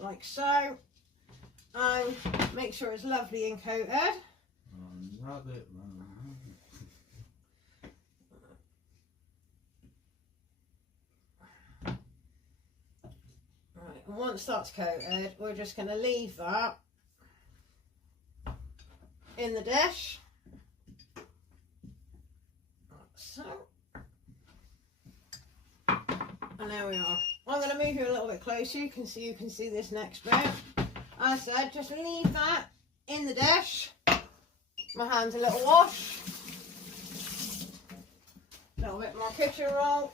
like so, and make sure it's lovely and coated. Love it. Right, and once that's coated, we're just going to leave that in the dish. Like so. And there we are. I'm going to move you a little bit closer. You can see this next bit. As I said, just leave that in the dish. My hands a little wash. A little bit more kitchen roll.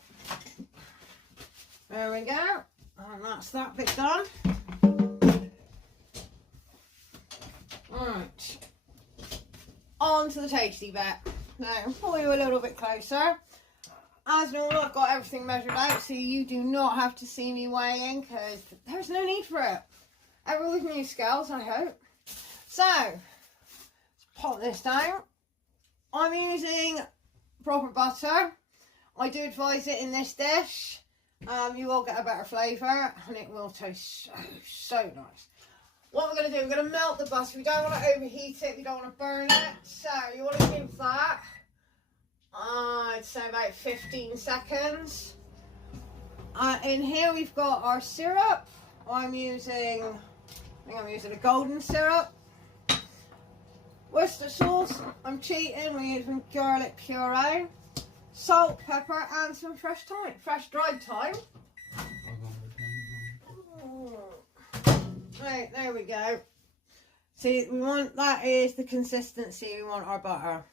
There we go. And that's that bit done. Alright. On to the tasty bit. Now, pull you a little bit closer. As normal, I've got everything measured out, so you do not have to see me weighing, because there's no need for it. Everyone can use scales, I hope. So, let's pop this down. I'm using proper butter. I do advise it in this dish. You will get a better flavour, and it will taste so nice. What we're going to do, we're going to melt the butter. We don't want to overheat it, we don't want to burn it. So, you want to give that, I'd say about 15 seconds. In here we've got our syrup. I think I'm using a golden syrup. Worcester sauce, I'm cheating, we're using garlic puree. Salt, pepper, and some fresh dried thyme. Right, there we go. See, that is the consistency we want our butter.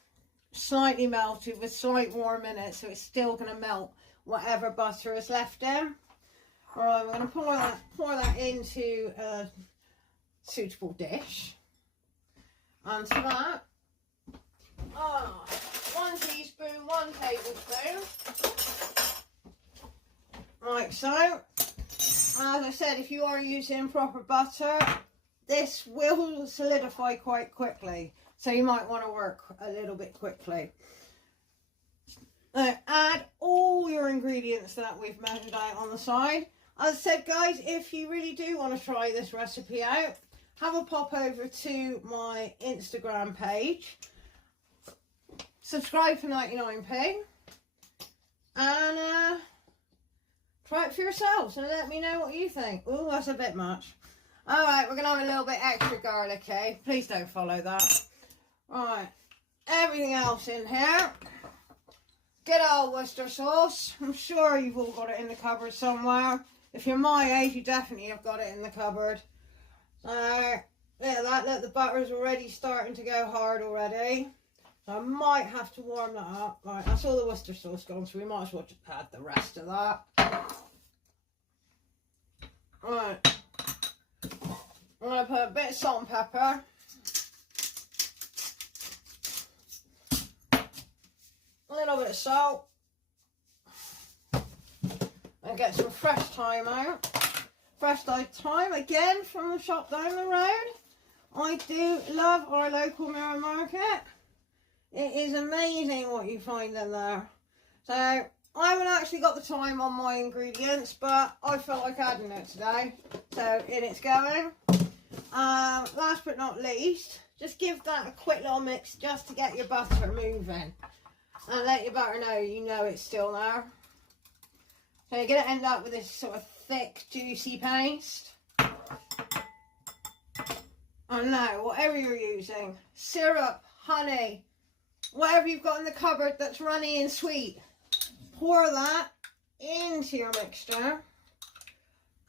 Slightly melted with slight warm in it, so it's still going to melt whatever butter is left in. Alright, we're going to pour that into a suitable dish. And to that, 1 teaspoon, 1 tablespoon. Like so. As I said, if you are using proper butter, this will solidify quite quickly. So you might want to work a little bit quickly. Now, add all your ingredients that we've measured out on the side. As I said, guys, if you really do want to try this recipe out, have a pop over to my Instagram page. Subscribe for 99p. And try it for yourselves and let me know what you think. Oh, that's a bit much. Alright, we're going to have a little bit extra garlic, eh? Please don't follow that. Right, everything else in here. Good old Worcester sauce. I'm sure you've all got it in the cupboard somewhere. If you're my age, you definitely have got it in the cupboard. Look, the butter's already starting to go hard already. So I might have to warm that up. Right, that's all the Worcester sauce gone, so we might as well just add the rest of that. Right. I'm going to put a bit of salt and pepper. A little bit of salt. And get some fresh thyme out. Fresh thyme, again, from the shop down the road. I do love our local Mirror Market. It is amazing what you find in there. So, I haven't actually got the time on my ingredients, but I felt like adding it today. So, in it's going. Last but not least, just give that a quick little mix just to get your butter moving. And let your butter know you know it's still there. So you're going to end up with this sort of thick, juicy paste. And now, whatever you're using, syrup, honey, whatever you've got in the cupboard that's runny and sweet, pour that into your mixture.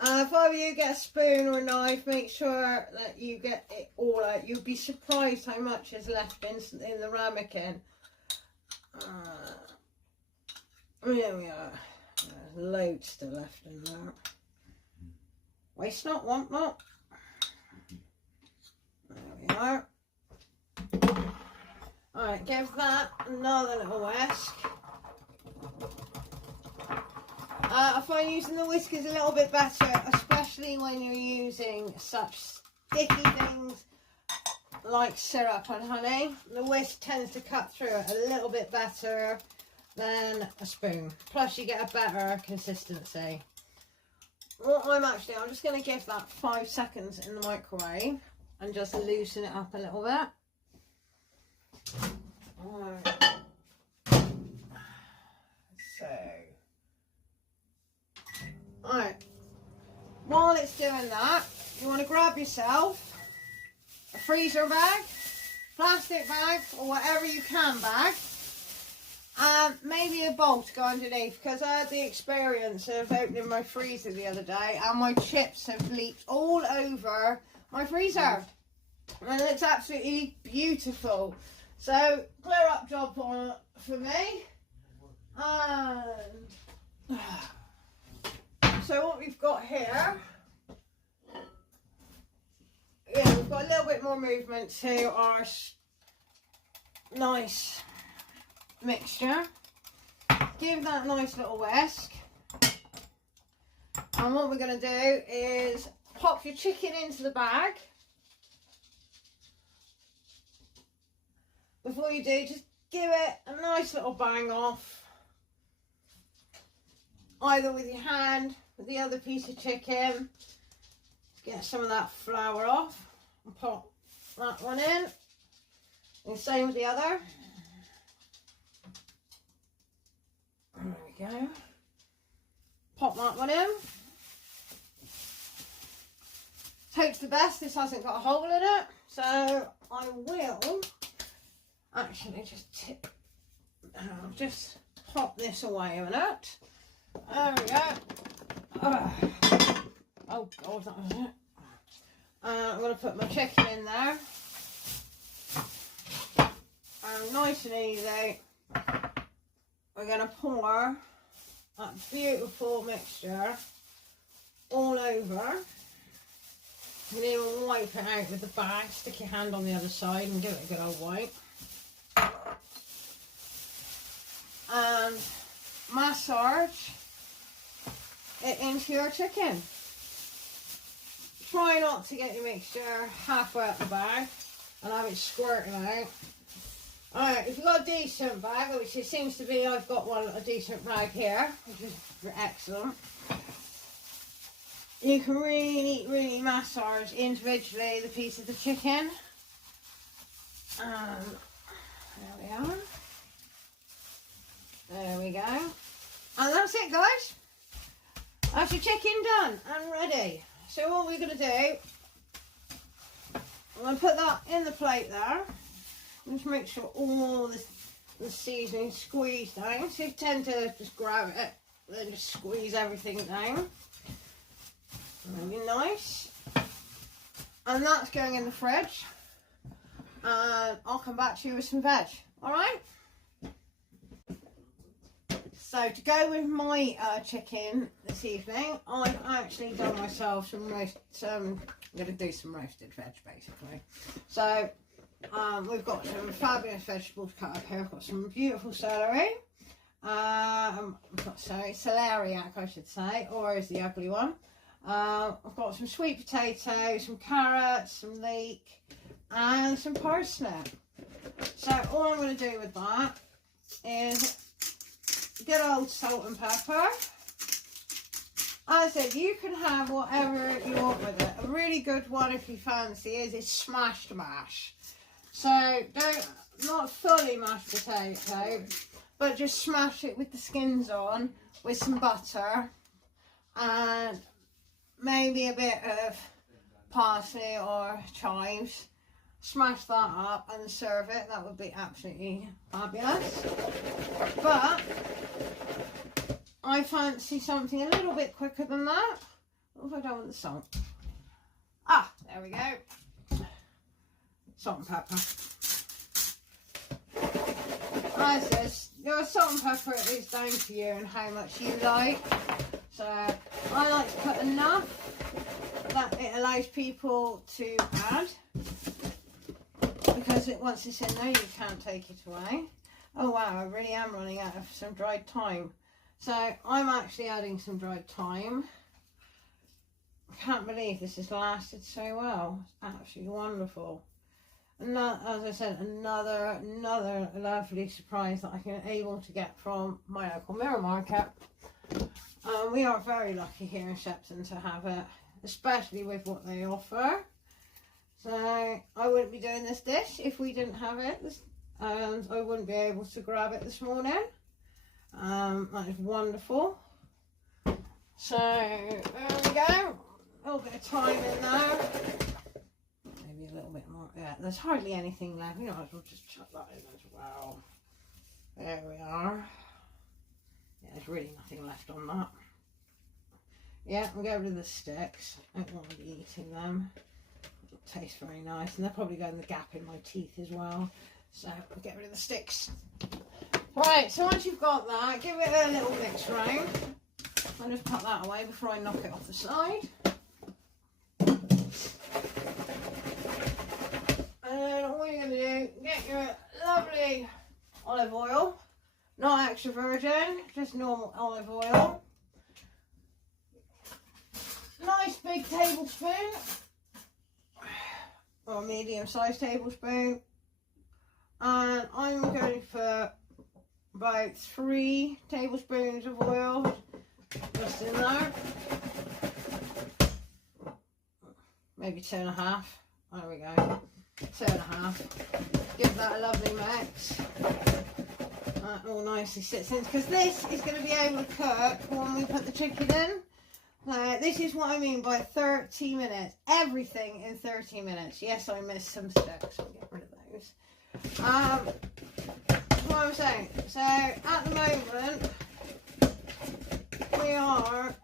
If I were you, get a spoon or a knife, make sure that you get it all out. You'll be surprised how much is left in the ramekin. There we are. There's loads still left in there. Waste not, want not. There we are. Alright, give that another little whisk. I find using the whisk is a little bit better, especially when you're using such sticky things like syrup and honey. The whisk tends to cut through it a little bit better than a spoon. Plus you get a better consistency. what I'm just going to give that 5 seconds in the microwave and just loosen it up a little bit. Alright. So, alright. While it's doing that, you want to grab yourself a freezer bag, plastic bag, or whatever you can bag. Maybe a bowl to go underneath, because I had the experience of opening my freezer the other day and my chips have leaked all over my freezer. And it's absolutely beautiful. So, clear up job for me. And so what we've got here, yeah, we've got a little bit more movement to our nice mixture. Give that a nice little whisk. And what we're going to do is pop your chicken into the bag. Before you do, just give it a nice little bang off. Either with your hand, with the other piece of chicken. Get some of that flour off. And pop that one in. And same with the other. There we go. Pop that one in. Hope's the best this hasn't got a hole in it. So I will actually just pop this away a minute. There we go. Oh God, that was it. I'm going to put my chicken in there. And nice and easy, we're going to pour that beautiful mixture all over. You can even wipe it out with the bag, stick your hand on the other side and give it a good old wipe. And massage it into your chicken. Try not to get your mixture halfway up the bag and have it squirting out. Alright, if you've got a decent bag, which it seems to be, I've got a decent bag here, which is excellent. You can really massage individually the piece of the chicken. And there we are. There we go. And that's it, guys. That's your chicken done and ready. So what we're going to do, I'm going to put that in the plate there. Just make sure all the seasoning is squeezed down. So you tend to just grab it, then just squeeze everything down. Really nice. And that's going in the fridge. And I'll come back to you with some veg. Alright? So to go with my chicken this evening, I've actually done myself some I'm going to do some roasted veg basically. So we've got some fabulous vegetables cut up here. I've got some beautiful celery. I've got celeriac I should say, or is the ugly one. I've got some sweet potatoes, some carrots, some leek and some parsnip. So all I'm going to do with that is good old salt and pepper. As I said, you can have whatever you want with it. A really good one if you fancy is smashed mash. So not fully mashed potato, but just smash it with the skins on with some butter and maybe a bit of parsley or chives. Smash that up and serve it. That would be absolutely fabulous. But I fancy something a little bit quicker than that. What if I don't want the salt? Ah, there we go. Salt and pepper. As this, your salt and pepper is down to you and how much you like. So I like to put enough that it allows people to add. Because once it's in there, you can't take it away. Oh wow, I really am running out of some dried thyme. So I'm actually adding some dried thyme. I can't believe this has lasted so well. It's absolutely wonderful. And that, as I said, another lovely surprise that I can able to get from my local mirror market. We are very lucky here in Shepton to have it, especially with what they offer. So I wouldn't be doing this dish if we didn't have it, and I wouldn't be able to grab it this morning. That is wonderful. So there we go. A little bit of time in there. Maybe a little bit more. Yeah, there's hardly anything left. You know, I'll just chuck that in as well. There we are. Yeah, there's really nothing left on that. Yeah, we'll get rid of the sticks. I don't want to be eating them. It tastes very nice, and they're probably going the gap in my teeth as well. So we'll get rid of the sticks. Right, so once you've got that, give it a little mix round. I'll just put that away before I knock it off the side. And then all you're going to do, get your lovely olive oil. Not extra virgin, just normal olive oil. Nice big tablespoon. Or a medium-sized tablespoon. And I'm going to put about 3 tablespoons of oil just in there. Maybe 2.5. There we go. 2.5. Give that a lovely mix. That all nicely sits in, because this is going to be able to cook when we put the chicken in. This is what I mean by 30 minutes. Everything in 30 minutes. Yes, I missed some sticks. I'll get rid of those. What I'm saying. So at the moment, we are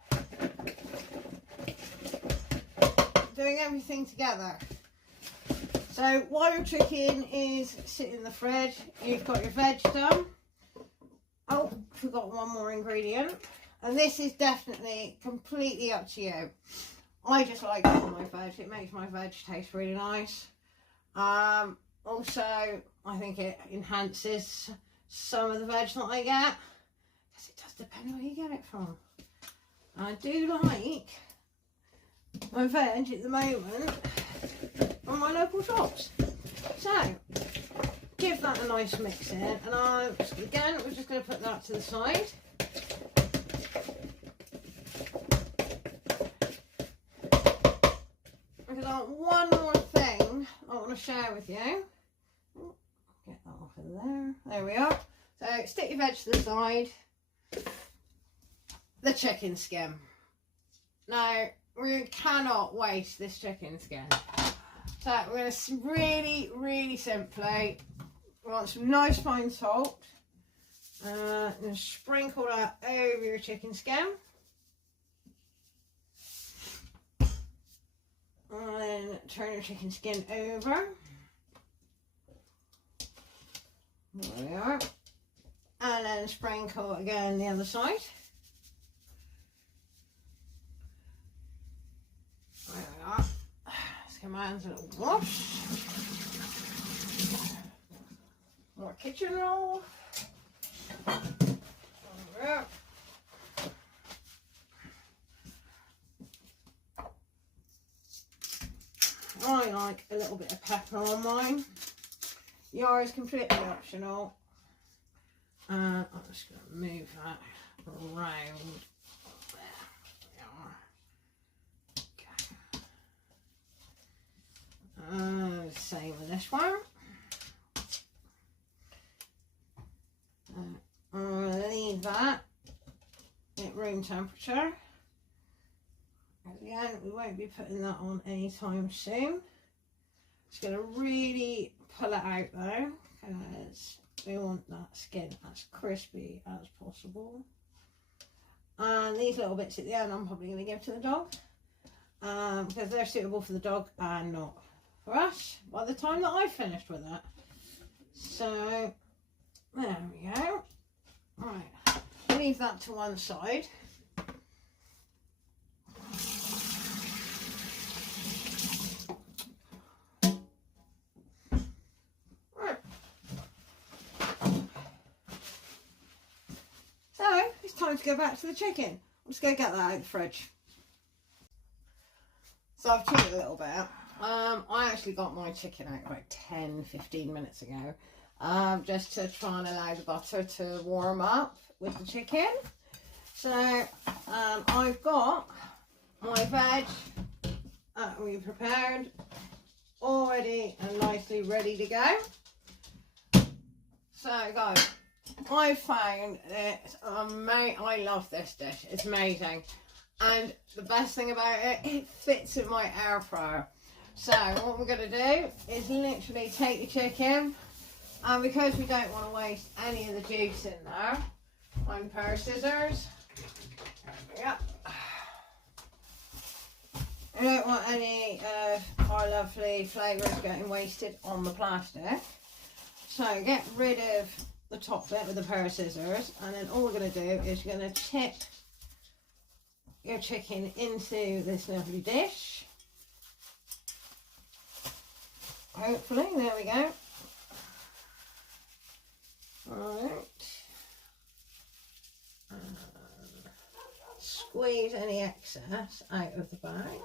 doing everything together. So while your chicken is sitting in the fridge, you've got your veg done. Oh, forgot one more ingredient. And this is definitely completely up to you. I just like it on my veg. It makes my veg taste really nice. Also, I think it enhances some of the veg that I get. Because it does depend where you get it from. I do like my veg at the moment from my local shops. So, give that a nice mix in. And again, we're just going to put that to the side. Because I want one more thing I want to share with you. Get that off of there. There we are. So stick your veg to the side. The chicken skin. Now, we cannot waste this chicken skin. So we're going to really, really simply, we want some nice fine salt. And sprinkle that over your chicken skin. And then turn your chicken skin over. There we are. And then sprinkle again the other side. There we are. Let's give my hands a little wash. More kitchen roll. There we are. I like a little bit of pepper on mine. Yours is completely optional. I'm just going to move that around. There we are. Okay. Same with this one. I'll leave that at room temperature. Again, we won't be putting that on anytime soon. Just going to really pull it out though, because we want that skin as crispy as possible. And these little bits at the end I'm probably going to give to the dog, because they're suitable for the dog and not for us by the time that I've finished with it. So there we go. Right, leave that to one side. Time to go back to the chicken. I'm just going to get that out of the fridge. So I've chewed a little bit. I actually got my chicken out about 10-15 minutes ago, just to try and allow the butter to warm up with the chicken. So I've got my veg we prepared already and nicely ready to go. So guys, I found it amazing. I love this dish. It's amazing. And the best thing about it, it fits in my air fryer. So what we're going to do is literally take the chicken, and because we don't want to waste any of the juice in there, I'm a pair of scissors. Yep. I don't want any of our lovely flavours getting wasted on the plastic. So get rid of the top bit with a pair of scissors, and then all we're going to do is you're going to tip your chicken into this lovely dish. Hopefully, there we go. Alright. Squeeze any excess out of the bag,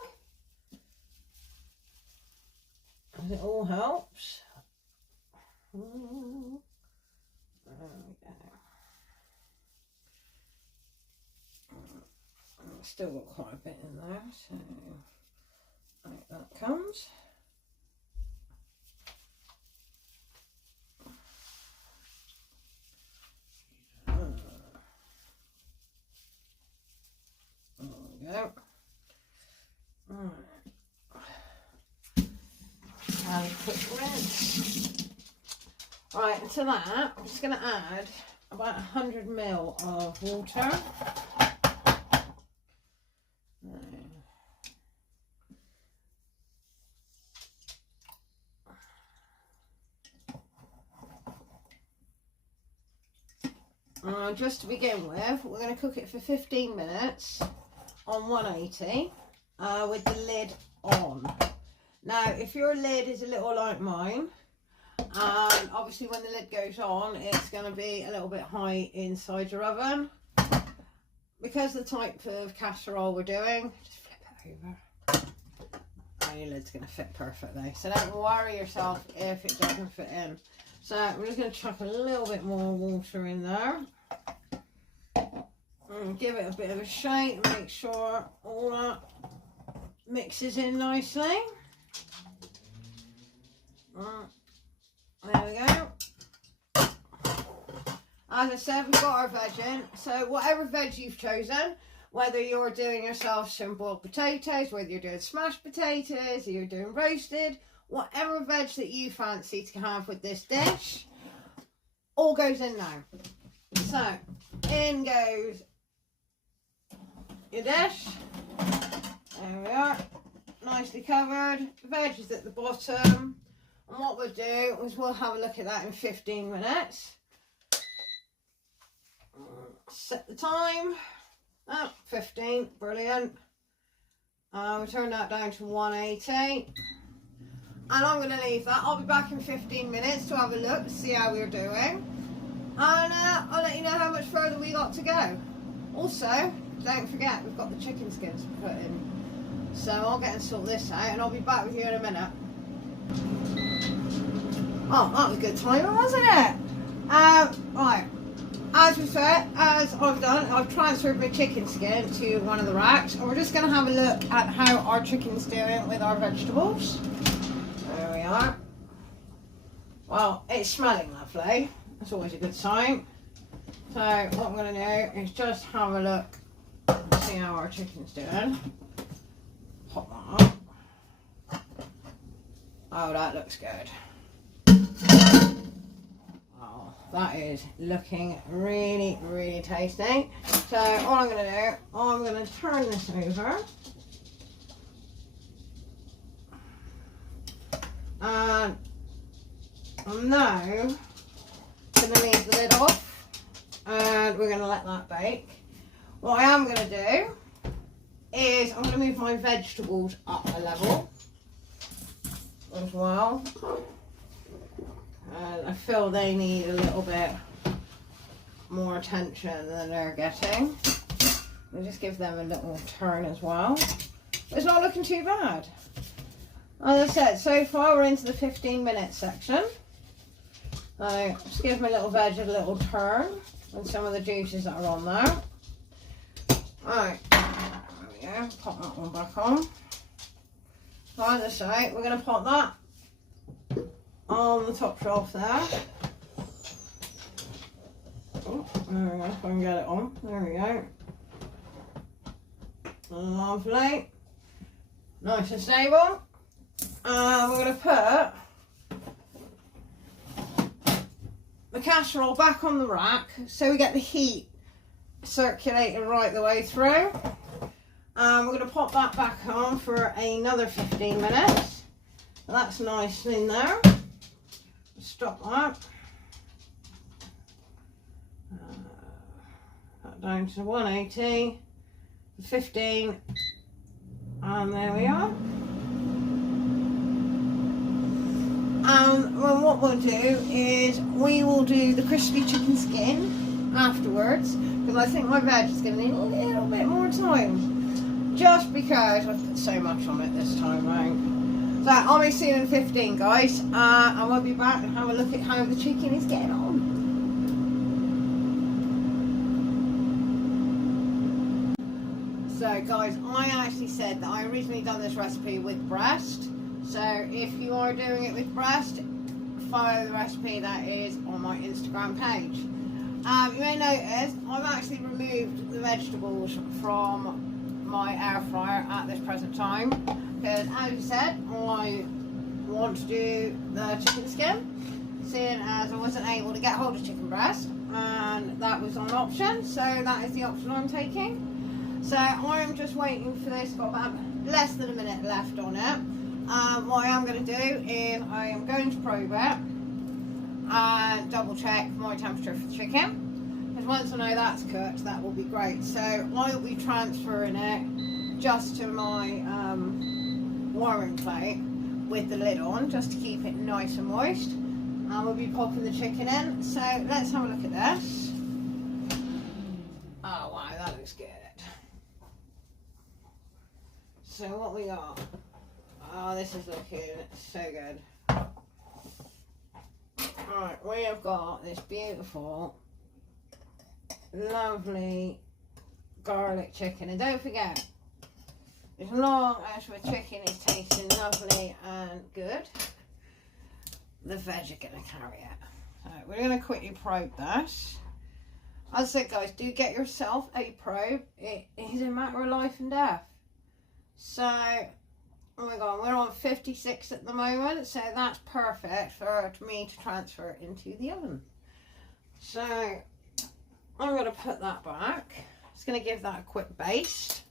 as it all helps. There we go. Still got quite a bit in there, so out that comes. There we go. And quick rinse. Right, and to that, I'm just going to add about 100 ml of water. Just to begin with, we're going to cook it for 15 minutes on 180 with the lid on. Now, if your lid is a little like mine, and obviously when the lid goes on, it's going to be a little bit high inside your oven. Because of the type of casserole we're doing, just flip it over. And your lid's going to fit perfectly. So don't worry yourself if it doesn't fit in. So we're just going to chuck a little bit more water in there. And give it a bit of a shake, make sure all that mixes in nicely. There we go. As I said, we've got our veg in. So whatever veg you've chosen, whether you're doing yourself some boiled potatoes, whether you're doing smashed potatoes, or you're doing roasted, whatever veg that you fancy to have with this dish, all goes in now. So in goes your dish. There we are, nicely covered. Veg is at the bottom. And what we'll do is we'll have a look at that in 15 minutes. Set the time. Oh, 15, brilliant. We'll turn that down to 180. And I'm going to leave that. I'll be back in 15 minutes to have a look, to see how we're doing. And I'll let you know how much further we got to go. Also, don't forget, we've got the chicken skins to put in. So I'll get and sort this out, and I'll be back with you in a minute. Oh, that was a good timer, wasn't it? Right, as we said, as I've done, I've transferred my chicken skin to one of the racks, and we're just going to have a look at how our chicken's doing with our vegetables. There we are. Well, it's smelling lovely. That's always a good sign. So what I'm going to do is just have a look, see how our chicken's doing. Pop that up. Oh, that looks good. Oh, that is looking really, really tasty. So all I'm going to do, I'm going to turn this over. And I'm now going to leave the lid off, and we're going to let that bake. What I am going to do is I'm going to move my vegetables up a level as well. And I feel they need a little bit more attention than they're getting. We'll just give them a little turn as well. It's not looking too bad. As I said, so far we're into the 15-minute section. So just give my little veg a little turn with some of the juices that are on there. Right, there we go, pop that one back on. So as I say, we're going to pop that on the top shelf there. Oh, there we go, if I can get it on. There we go. Lovely. Nice and stable. And we're going to put the casserole back on the rack so we get the heat circulating right the way through. We're going to pop that back on for another 15 minutes. That's nice in there. Stop that. That down to 180, 15, and there we are. Well, what we'll do is we will do the crispy chicken skin afterwards, because I think my veg is going to need a little bit more time, just because I've put so much on it this time round. So I'll be seeing you in 15, guys, and we'll be back and have a look at how the chicken is getting on. So guys, I actually said that I originally done this recipe with breast. So if you are doing it with breast, follow the recipe that is on my Instagram page. You may notice I've actually removed the vegetables from my air fryer at this present time, because as you said, I want to do the chicken skin, seeing as I wasn't able to get hold of chicken breast, and that was an option, so that is the option I'm taking. So I'm just waiting for this, got about less than a minute left on it. What I am going to do is I am going to probe it and double check my temperature for the chicken, because once I know that's cooked, that will be great. So I will be transferring it just to my warming plate with the lid on, just to keep it nice and moist, and we'll be popping the chicken in. So let's have a look at this. Oh wow, that looks good. So what we got? Oh, this is looking so good. Alright, we have got this beautiful, lovely garlic chicken. And don't forget, as long as the chicken is tasting lovely and good, the veg are going to carry it. So we're going to quickly probe this. As I said, guys, do get yourself a probe. It is a matter of life and death. So, oh my god, we're on 56 at the moment, so that's perfect for me to transfer it into the oven. So, I'm going to put that back. Just going to give that a quick baste.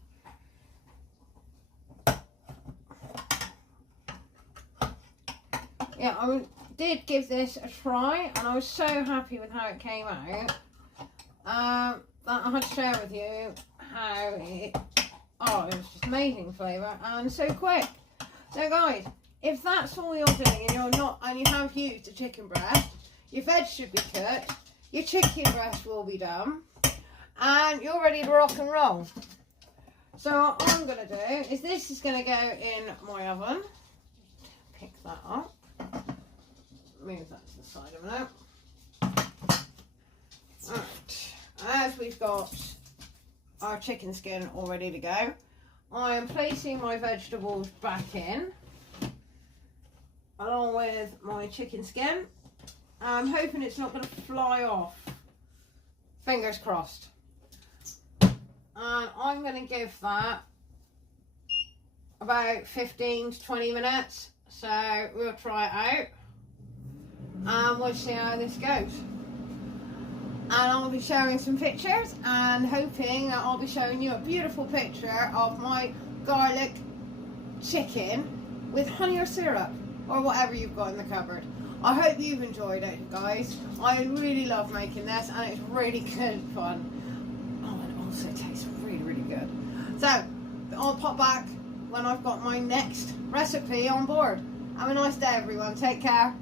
Yeah, I did give this a try, and I was so happy with how it came out. That I had to share with you how it... Oh, it was just amazing flavour and so quick. So guys, if that's all you're doing and you have used a chicken breast, your veg should be cooked, your chicken breast will be done, and you're ready to rock and roll. So what I'm going to do is this is going to go in my oven. Pick that up. Move that to the side of it. Right. As we've got our chicken skin all ready to go, I am placing my vegetables back in along with my chicken skin. I'm hoping it's not going to fly off, fingers crossed, and I'm going to give that about 15 to 20 minutes, so we'll try it out and we'll see how this goes. And I'll be sharing some pictures and hoping that I'll be showing you a beautiful picture of my garlic chicken with honey or syrup or whatever you've got in the cupboard. I hope you've enjoyed it, guys. I really love making this and it's really good fun. Oh, and it also tastes really, really good. So, I'll pop back when I've got my next recipe on board. Have a nice day, everyone. Take care.